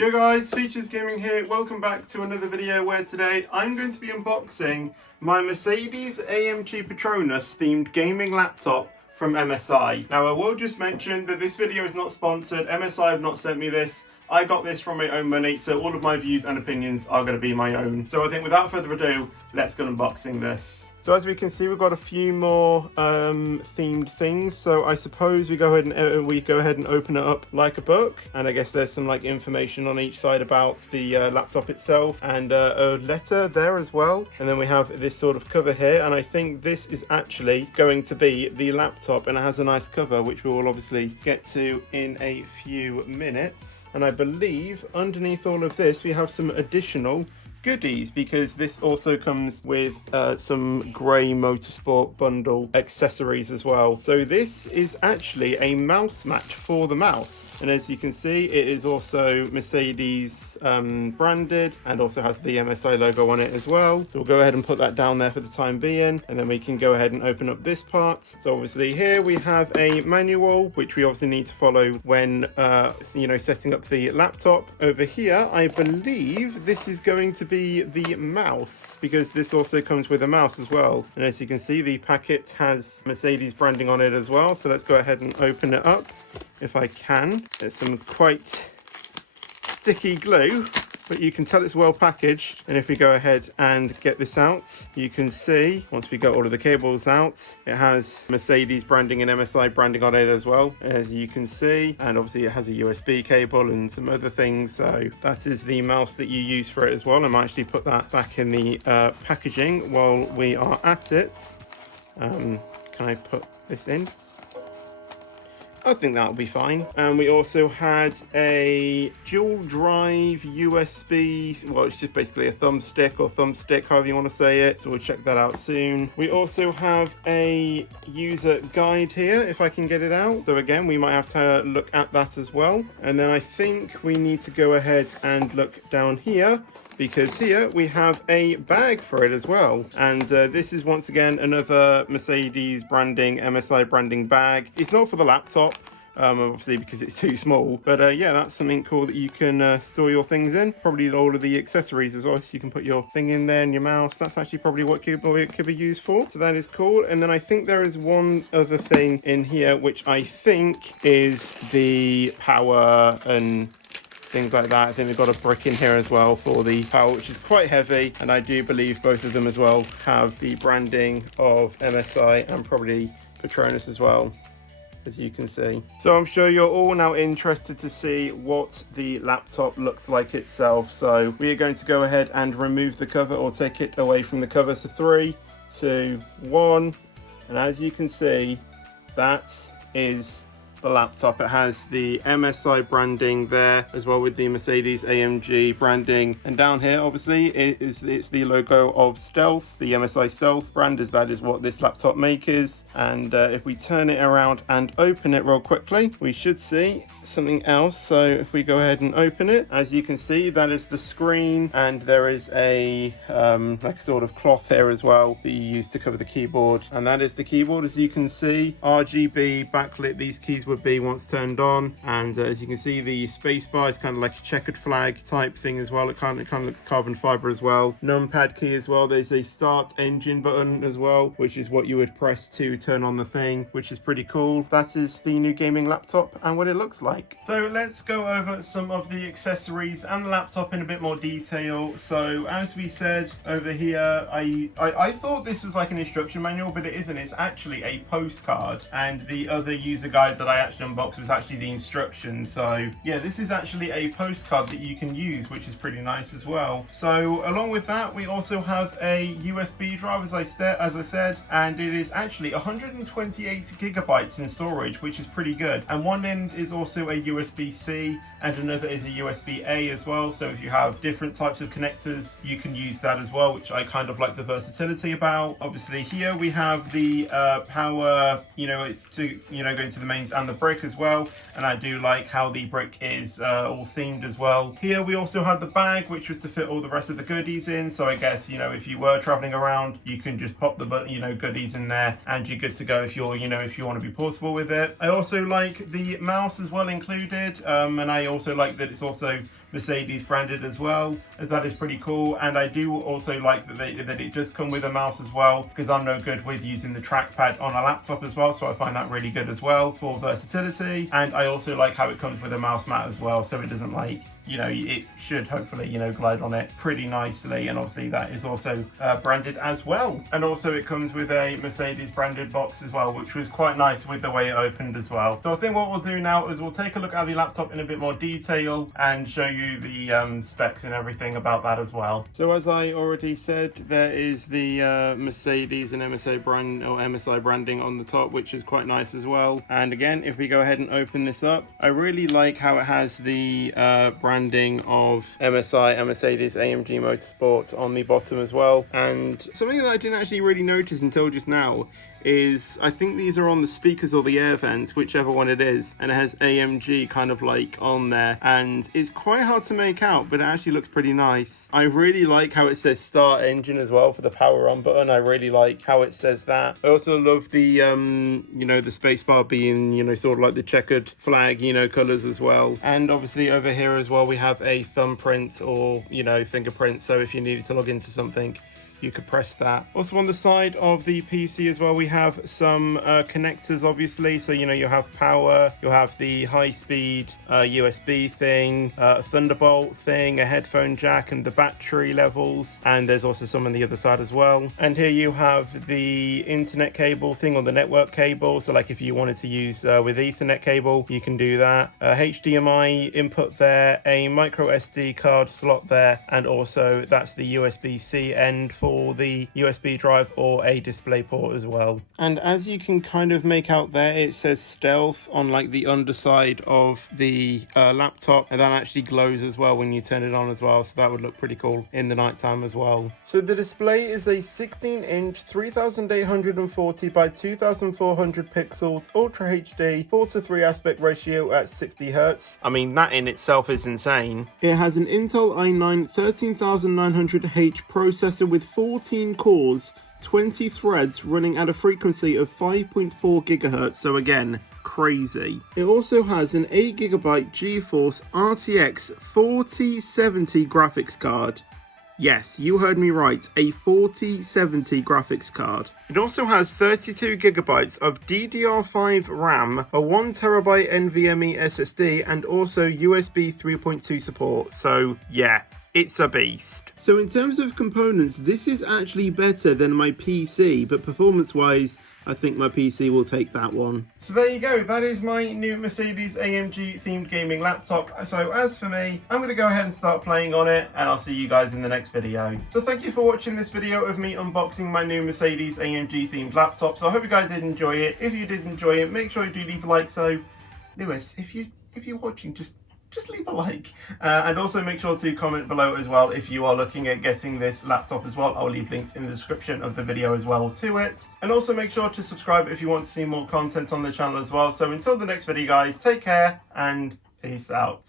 Yo guys, Features Gaming here. Welcome back to another video where today I'm going to be unboxing my Mercedes-AMG Patronus themed gaming laptop from MSI. Now I will just mention that this video is not sponsored. MSI have not sent me this. I got this from my own money, so all of my views and opinions are going to be my own. So I think without further ado, let's get unboxing this. So as we can see, we've got a few more themed things. So I suppose we go ahead and open it up like a book, and I guess there's some like information on each side about the laptop itself, and a letter there as well. And then we have this sort of cover here, and I think this is actually going to be the laptop, and it has a nice cover, which we will obviously get to in a few minutes. And I believe underneath all of this we have some additional goodies, because this also comes with some grey Motorsport bundle accessories as well. So this is actually a mouse match for the mouse, and as you can see, it is also Mercedes branded, and also has the MSI logo on it as well. So we'll go ahead and put that down there for the time being, and then we can go ahead and open up this part. So obviously here we have a manual, which we obviously need to follow when setting up the laptop. Over here I believe this is going to be the mouse, because this also comes with a mouse as well, and as you can see, the packet has Mercedes branding on it as well. So let's go ahead and open it up if I can. There's some quite sticky glue, but you can tell it's well packaged. And if we go ahead and get this out, you can see once we got all of the cables out, it has Mercedes branding and MSI branding on it as well, as you can see. And obviously it has a USB cable and some other things. So that is the mouse that you use for it as well. I might actually put that back in the packaging while we are at it. Can I put this in? I think that'll be fine. And we also had a dual drive USB, well, it's just basically a thumbstick, however you want to say it. So we'll check that out soon. We also have a user guide here, if I can get it out. So again, we might have to look at that as well. And then I think we need to go ahead and look down here, because here we have a bag for it as well. And this is once again another Mercedes branding, MSI branding bag. It's not for the laptop, obviously, because it's too small. But yeah, that's something cool that you can store your things in. Probably all of the accessories as well. So you can put your thing in there and your mouse. That's actually probably what it could be used for. So that is cool. And then I think there is one other thing in here, which I think is the power and things like that. I think we've got a brick in here as well for the power, which is quite heavy, and I do believe both of them as well have the branding of MSI and probably Patronus as well, as you can see. So I'm sure you're all now interested to see what the laptop looks like itself. So we are going to go ahead and remove the cover, or take it away from the cover. So 3, 2, 1, and as you can see, that is the laptop. It has the MSI branding there as well, with the Mercedes-AMG branding, and down here obviously it's the logo of Stealth, the MSI Stealth brand, as that is what this laptop make is. And if we turn it around and open it real quickly, we should see something else. So if we go ahead and open it, as you can see, that is the screen, and there is a like a sort of cloth here as well that you use to cover the keyboard, and that is the keyboard. As you can see, RGB backlit these keys would be once turned on, and as you can see, the space bar is kind of like a checkered flag type thing as well. It kind of looks carbon fiber as well. Numpad key as well. There's a start engine button as well, which is what you would press to turn on the thing, which is pretty cool. That is the new gaming laptop and what it looks like. So let's go over some of the accessories and the laptop in a bit more detail. So as we said over here, I thought this was like an instruction manual, but it isn't. It's actually a postcard, and the other user guide that I actually unboxed was actually the instructions. So yeah, this is actually a postcard that you can use, which is pretty nice as well. So along with that, we also have a USB drive, as I said, and it is actually 128 gigabytes in storage, which is pretty good. And one end is also a USB-C, and another is a USB-A as well. So if you have different types of connectors, you can use that as well, which I kind of like the versatility about. Obviously here we have the power, to go into the mains and the brick as well, and I do like how the brick is all themed as well. Here we also had the bag, which was to fit all the rest of the goodies in. So I guess if you were traveling around, you can just pop the goodies in there, and you're good to go if you're if you want to be portable with it. I also like the mouse as well included, and I also like that it's also Mercedes branded as well, as that is pretty cool. And I do also like that it does come with a mouse as well, because I'm no good with using the trackpad on a laptop as well, so I find that really good as well for versatility. And I also like how it comes with a mouse mat as well, so it doesn't like, you know, it should hopefully, you know, glide on it pretty nicely. And obviously that is also branded as well. And also it comes with a Mercedes branded box as well, which was quite nice with the way it opened as well. So I think what we'll do now is we'll take a look at the laptop in a bit more detail and show you the specs and everything about that as well. So as I already said, there is the Mercedes and MSI brand, or MSI branding on the top, which is quite nice as well. And again, if we go ahead and open this up, I really like how it has the branding of MSI and Mercedes-AMG Motorsport on the bottom as well. And something that I didn't actually really notice until just now is I think these are on the speakers or the air vents, whichever one it is, and it has AMG kind of like on there, and it's quite hard to make out, but it actually looks pretty nice. I really like how it says start engine as well for the power on button. I really like how it says that. I also love the you know, the space bar being, you know, sort of like the checkered flag, you know, colors as well. And obviously over here as well we have a thumbprint or, you know, fingerprint, so if you needed to log into something you could press that. Also on the side of the PC as well, we have some connectors, obviously. So, you know, you'll have power, you'll have the high-speed USB thing, a Thunderbolt thing, a headphone jack, and the battery levels. And there's also some on the other side as well. And here you have the internet cable thing, or the network cable. So like if you wanted to use with Ethernet cable, you can do that. HDMI input there, a micro SD card slot there, and also that's the USB-C end for the USB drive or a display port as well. And as you can kind of make out there, it says stealth on like the underside of the laptop, and that actually glows as well when you turn it on as well, so that would look pretty cool in the nighttime as well. So the display is a 16-inch 3840 by 2400 pixels Ultra HD 4:3 aspect ratio at 60 Hz. I mean, that in itself is insane. It has an Intel i9 13900H processor with 14 cores, 20 threads running at a frequency of 5.4 gigahertz, so again, crazy. It also has an 8GB GeForce RTX 4070 graphics card. Yes, you heard me right, a 4070 graphics card. It also has 32GB of DDR5 RAM, a 1TB NVMe SSD, and also USB 3.2 support, so yeah. It's a beast. So in terms of components, this is actually better than my PC, but performance-wise, I think my PC will take that one. So there you go, that is my new Mercedes-AMG themed gaming laptop. So as for me, I'm going to go ahead and start playing on it, and I'll see you guys in the next video. So thank you for watching this video of me unboxing my new Mercedes-AMG themed laptop. So I hope you guys did enjoy it. If you did enjoy it, make sure you do leave a like. So Lewis, if you're watching, just leave a like, and also make sure to comment below as well if you are looking at getting this laptop as well. I'll leave links in the description of the video as well to it, and also make sure to subscribe if you want to see more content on the channel as well. So until the next video guys, take care and peace out.